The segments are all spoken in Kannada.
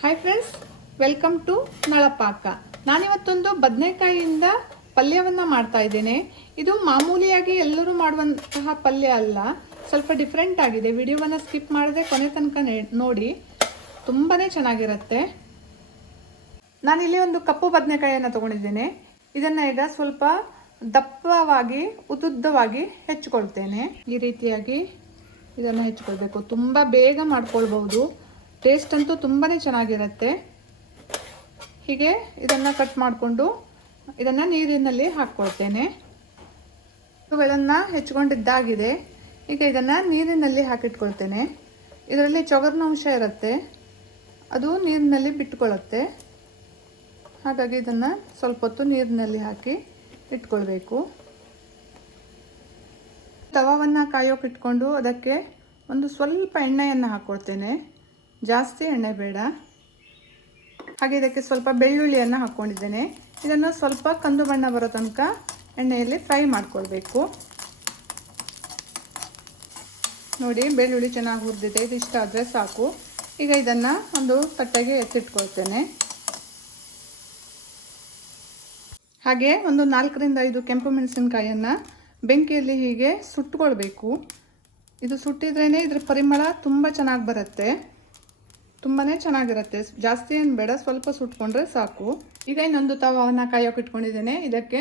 ಹಾಯ್ ಫ್ರೆಂಡ್ಸ್, ವೆಲ್ಕಮ್ ಟು ನಳಪಾಕ. ನಾನಿವತ್ತೊಂದು ಬದನೆಕಾಯಿಯಿಂದ ಪಲ್ಯವನ್ನು ಮಾಡ್ತಾ ಇದ್ದೇನೆ. ಇದು ಮಾಮೂಲಿಯಾಗಿ ಎಲ್ಲರೂ ಮಾಡುವಂತಹ ಪಲ್ಯ ಅಲ್ಲ, ಸ್ವಲ್ಪ ಡಿಫ್ರೆಂಟ್ ಆಗಿದೆ. ವಿಡಿಯೋವನ್ನು ಸ್ಕಿಪ್ ಮಾಡದೆ ಕೊನೆ ತನಕ ನೋಡಿ, ತುಂಬಾ ಚೆನ್ನಾಗಿರುತ್ತೆ. ನಾನಿಲ್ಲಿ ಒಂದು ಕಪ್ಪು ಬದನೆಕಾಯಿಯನ್ನು ತೊಗೊಂಡಿದ್ದೇನೆ. ಇದನ್ನು ಈಗ ಸ್ವಲ್ಪ ದಪ್ಪವಾಗಿ ಉದ್ದುದ್ದವಾಗಿ ಹೆಚ್ಚಿಕೊಳ್ತೇನೆ. ಈ ರೀತಿಯಾಗಿ ಇದನ್ನು ಹೆಚ್ಚಿಕೊಳ್ಬೇಕು. ತುಂಬ ಬೇಗ ಮಾಡ್ಕೊಳ್ಬಹುದು. ಟೇಸ್ಟ್ ಅಂತೂ ತುಂಬಾ ಚೆನ್ನಾಗಿರುತ್ತೆ. ಹೀಗೆ ಇದನ್ನು ಕಟ್ ಮಾಡಿಕೊಂಡು ಇದನ್ನು ನೀರಿನಲ್ಲಿ ಹಾಕ್ಕೊಳ್ತೇನೆ. ಇವುಗಳನ್ನು ಹೆಚ್ಚಿಕೊಂಡಿದ್ದಾಗಿದೆ. ಈಗ ಇದನ್ನು ನೀರಿನಲ್ಲಿ ಹಾಕಿಟ್ಕೊಳ್ತೇನೆ. ಇದರಲ್ಲಿ ಚೊಗರಿನಂಶ ಇರುತ್ತೆ, ಅದು ನೀರಿನಲ್ಲಿ ಬಿಟ್ಟುಕೊಳ್ಳುತ್ತೆ. ಹಾಗಾಗಿ ಇದನ್ನು ಸ್ವಲ್ಪ ಹೊತ್ತು ನೀರಿನಲ್ಲಿ ಹಾಕಿ ಇಟ್ಕೊಳ್ಬೇಕು. ತವಾವನ್ನು ಕಾಯೋಕೆ ಇಟ್ಕೊಂಡು ಅದಕ್ಕೆ ಒಂದು ಸ್ವಲ್ಪ ಎಣ್ಣೆಯನ್ನು ಹಾಕ್ಕೊಳ್ತೇನೆ. ಜಾಸ್ತಿ ಎಣ್ಣೆ ಬೇಡ. ಹಾಗೆ ಇದಕ್ಕೆ ಸ್ವಲ್ಪ ಬೆಳ್ಳುಳ್ಳಿಯನ್ನು ಹಾಕ್ಕೊಂಡಿದ್ದೇನೆ. ಇದನ್ನು ಸ್ವಲ್ಪ ಕಂದು ಬಣ್ಣ ಬರೋ ತನಕ ಎಣ್ಣೆಯಲ್ಲಿ ಫ್ರೈ ಮಾಡ್ಕೊಳ್ಬೇಕು. ನೋಡಿ, ಬೆಳ್ಳುಳ್ಳಿ ಚೆನ್ನಾಗಿ ಹುರಿದಿದೆ. ಇದಿಷ್ಟ ಆದರೆ ಸಾಕು. ಈಗ ಇದನ್ನು ಒಂದು ತಟ್ಟೆಗೆ ಎತ್ತಿಟ್ಕೊಳ್ತೇನೆ. ಹಾಗೆ ಒಂದು 4 ರಿಂದ 5 ಕೆಂಪು ಮೆಣಸಿನಕಾಯಿಯನ್ನು ಬೆಂಕಿಯಲ್ಲಿ ಹೀಗೆ ಸುಟ್ಟುಕೊಳ್ಬೇಕು. ಇದು ಸುಟ್ಟಿದ್ರೇ ಇದ್ರ ಪರಿಮಳ ತುಂಬ ಚೆನ್ನಾಗಿ ಬರುತ್ತೆ. ತುಂಬಾ ಚೆನ್ನಾಗಿರುತ್ತೆ. ಜಾಸ್ತಿ ಏನು ಬೇಡ, ಸ್ವಲ್ಪ ಸುಟ್ಕೊಂಡ್ರೆ ಸಾಕು. ಈಗ ಇನ್ನೊಂದು ತವಾವನ್ನು ಕಾಯೋಕೆ ಇಟ್ಕೊಂಡಿದ್ದೇನೆ. ಇದಕ್ಕೆ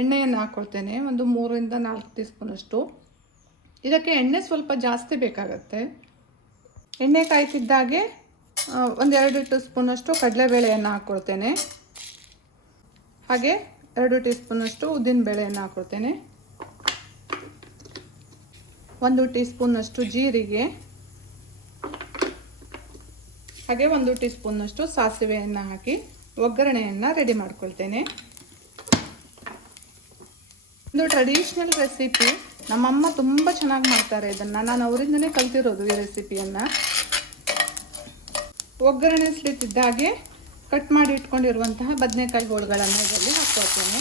ಎಣ್ಣೆಯನ್ನು ಹಾಕ್ಕೊಳ್ತೇನೆ. ಒಂದು 3 ರಿಂದ 4 ಟೀ ಸ್ಪೂನಷ್ಟು. ಇದಕ್ಕೆ ಎಣ್ಣೆ ಸ್ವಲ್ಪ ಜಾಸ್ತಿ ಬೇಕಾಗತ್ತೆ. ಎಣ್ಣೆ ಕಾಯ್ತಿದ್ದಾಗೆ 1-2 ಟೀ ಸ್ಪೂನಷ್ಟು ಕಡಲೆಬೇಳೆಯನ್ನು ಹಾಕ್ಕೊಳ್ತೇನೆ. ಹಾಗೆ 2 ಟೀ ಸ್ಪೂನಷ್ಟು ಉದ್ದಿನಬೇಳೆಯನ್ನು ಹಾಕ್ಕೊಳ್ತೇನೆ. 1 ಟೀ ಸ್ಪೂನಷ್ಟು ಜೀರಿಗೆ, ಹಾಗೆ 1 ಟೀ ಸ್ಪೂನಷ್ಟು ಸಾಸಿವೆಯನ್ನು ಹಾಕಿ ಒಗ್ಗರಣೆಯನ್ನು ರೆಡಿ ಮಾಡ್ಕೊಳ್ತೇನೆ. ಒಂದು ಟ್ರೆಡಿಷ್ನಲ್ ರೆಸಿಪಿ. ನಮ್ಮಮ್ಮ ತುಂಬ ಚೆನ್ನಾಗಿ ಮಾಡ್ತಾರೆ ಇದನ್ನು. ನಾನು ಅವರಿಂದನೇ ಕಲ್ತಿರೋದು ಈ ರೆಸಿಪಿಯನ್ನು. ಒಗ್ಗರಣೆ ಸಿಡಿತಿದ್ದಾಗೆ ಕಟ್ ಮಾಡಿ ಇಟ್ಕೊಂಡಿರುವಂತಹ ಬದನೆಕಾಯಿ ಹೋಳುಗಳನ್ನು ಇದರಲ್ಲಿ ಹಾಕ್ಕೊಳ್ತೇನೆ.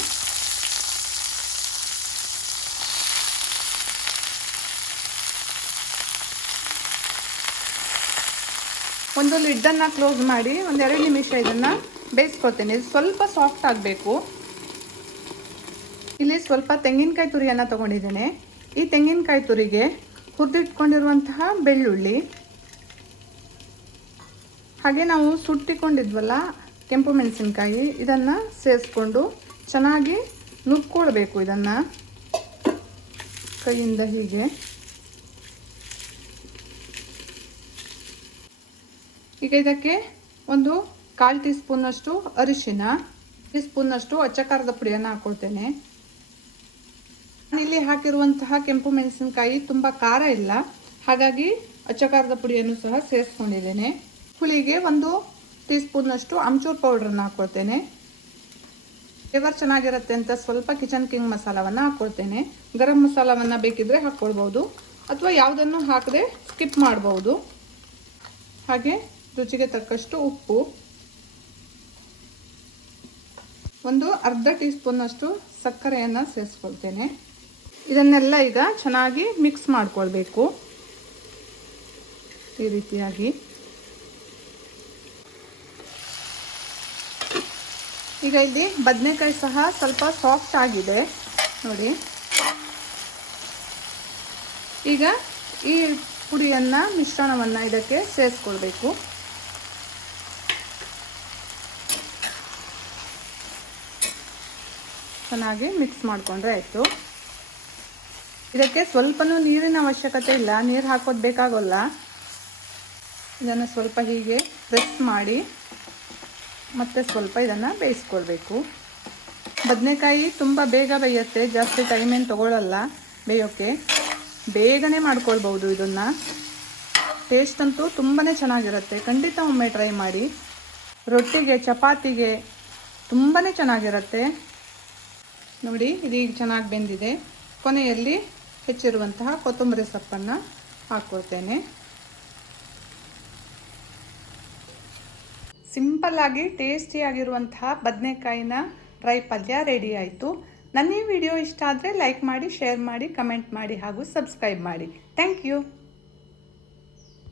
ಒಂದು ಲಿಡ್ಡನ್ನು ಕ್ಲೋಸ್ ಮಾಡಿ 1-2 ನಿಮಿಷ ಇದನ್ನು ಬೇಯಿಸ್ಕೊಳ್ತೇನೆ. ಇದು ಸ್ವಲ್ಪ ಸಾಫ್ಟ್ ಆಗಬೇಕು. ಇಲ್ಲಿ ಸ್ವಲ್ಪ ತೆಂಗಿನಕಾಯಿ ತುರಿಯನ್ನು ತೊಗೊಂಡಿದ್ದೇನೆ. ಈ ತೆಂಗಿನಕಾಯಿ ತುರಿಗೆ ಹುರಿದಿಟ್ಕೊಂಡಿರುವಂತಹ ಬೆಳ್ಳುಳ್ಳಿ, ಹಾಗೆ ನಾವು ಸುಟ್ಟಿಕೊಂಡಿದ್ವಲ್ಲ ಕೆಂಪು ಮೆಣಸಿನಕಾಯಿ, ಇದನ್ನು ಸೇರಿಸ್ಕೊಂಡು ಚೆನ್ನಾಗಿ ನುರ್ಕೊಳ್ಬೇಕು. ಇದನ್ನು ಕೈಯಿಂದ ಹೀಗೆ. ಈಗ ಇದಕ್ಕೆ ಒಂದು 1/4 ಟೀ ಸ್ಪೂನಷ್ಟು ಅರಿಶಿನ, ಟೀ ಸ್ಪೂನಷ್ಟು ಅಚ್ಚ ಖಾರದ ಪುಡಿಯನ್ನು ಹಾಕ್ಕೊಳ್ತೇನೆ. ನಾನಿಲ್ಲಿ ಹಾಕಿರುವಂತಹ ಕೆಂಪು ಮೆಣಸಿನಕಾಯಿ ತುಂಬ ಖಾರ ಇಲ್ಲ, ಹಾಗಾಗಿ ಅಚ್ಚ ಖಾರದ ಪುಡಿಯನ್ನು ಸಹ ಸೇರಿಸ್ಕೊಂಡಿದ್ದೇನೆ. ಹುಳಿಗೆ 1 ಟೀ ಸ್ಪೂನಷ್ಟು ಆಮ್ಚೂರ್ ಪೌಡ್ರನ್ನು ಹಾಕ್ಕೊಳ್ತೇನೆ. ಫ್ಲೇವರ್ ಚೆನ್ನಾಗಿರುತ್ತೆ ಅಂತ ಸ್ವಲ್ಪ ಕಿಚನ್ ಕಿಂಗ್ ಮಸಾಲವನ್ನು ಹಾಕ್ಕೊಳ್ತೇನೆ. ಗರಂ ಮಸಾಲವನ್ನು ಬೇಕಿದ್ರೆ ಹಾಕ್ಕೊಳ್ಬೋದು, ಅಥವಾ ಯಾವುದನ್ನು ಹಾಕದೆ ಸ್ಕಿಪ್ ಮಾಡ್ಬೋದು. ಹಾಗೆ ರುಚಿಗೆ ತಕ್ಕಷ್ಟು ಉಪ್ಪು, 1/2 ಟೀ ಸ್ಪೂನಷ್ಟು ಸಕ್ಕರೆಯನ್ನು ಸೇರಿಸ್ಕೊಳ್ತೇನೆ. ಇದನ್ನೆಲ್ಲ ಈಗ ಚೆನ್ನಾಗಿ ಮಿಕ್ಸ್ ಮಾಡ್ಕೊಳ್ಬೇಕು ಈ ರೀತಿಯಾಗಿ. ಈಗ ಇಲ್ಲಿ ಬದನೆಕಾಯಿ ಸಹ ಸ್ವಲ್ಪ ಸಾಫ್ಟ್ ಆಗಿದೆ ನೋಡಿ. ಈಗ ಈ ಪುಡಿಯನ್ನು, ಮಿಶ್ರಣವನ್ನು ಇದಕ್ಕೆ ಸೇರಿಸ್ಕೊಳ್ಬೇಕು. ಚೆನ್ನಾಗಿ ಮಿಕ್ಸ್ ಮಾಡಿಕೊಂಡ್ರೆ ಆಯಿತು. ಇದಕ್ಕೆ ಸ್ವಲ್ಪನೂ ನೀರಿನ ಅವಶ್ಯಕತೆ ಇಲ್ಲ, ನೀರು ಹಾಕೋದು ಬೇಕಾಗೋಲ್ಲ. ಇದನ್ನು ಸ್ವಲ್ಪ ಹೀಗೆ ಪ್ರೆಸ್ ಮಾಡಿ ಮತ್ತೆ ಸ್ವಲ್ಪ ಇದನ್ನು ಬೇಯಿಸ್ಕೊಳ್ಬೇಕು. ಬದನೆಕಾಯಿ ತುಂಬ ಬೇಗ ಬೇಯುತ್ತೆ, ಜಾಸ್ತಿ ಟೈಮ್ ಏನು ತೊಗೊಳ್ಳಲ್ಲ ಬೇಯೋಕ್ಕೆ. ಬೇಗನೆ ಮಾಡ್ಕೊಳ್ಬೋದು ಇದನ್ನು. ಟೇಸ್ಟ್ ಅಂತೂ ತುಂಬಾ ಚೆನ್ನಾಗಿರುತ್ತೆ. ಖಂಡಿತ ಒಮ್ಮೆ ಟ್ರೈ ಮಾಡಿ. ರೊಟ್ಟಿಗೆ, ಚಪಾತಿಗೆ ತುಂಬಾ ಚೆನ್ನಾಗಿರುತ್ತೆ ನೋಡಿ. ಇದೀಗ ಚೆನ್ನಾಗಿ ಬೆಂದಿದೆ. ಕೊನೆಯಲ್ಲಿ ಹೆಚ್ಚಿರುವಂತಹ ಕೊತ್ತಂಬರಿ ಸೊಪ್ಪನ್ನು ಹಾಕ್ಕೊಳ್ತೇನೆ. ಸಿಂಪಲ್ಲಾಗಿ ಟೇಸ್ಟಿಯಾಗಿರುವಂತಹ ಬದನೆಕಾಯಿನ ಡ್ರೈ ಪಲ್ಯ ರೆಡಿ ಆಯಿತು. ನನ್ನ ಈ ವಿಡಿಯೋ ಇಷ್ಟ ಆದರೆ ಲೈಕ್ ಮಾಡಿ, ಶೇರ್ ಮಾಡಿ, ಕಮೆಂಟ್ ಮಾಡಿ ಹಾಗೂ ಸಬ್ಸ್ಕ್ರೈಬ್ ಮಾಡಿ. Thank you.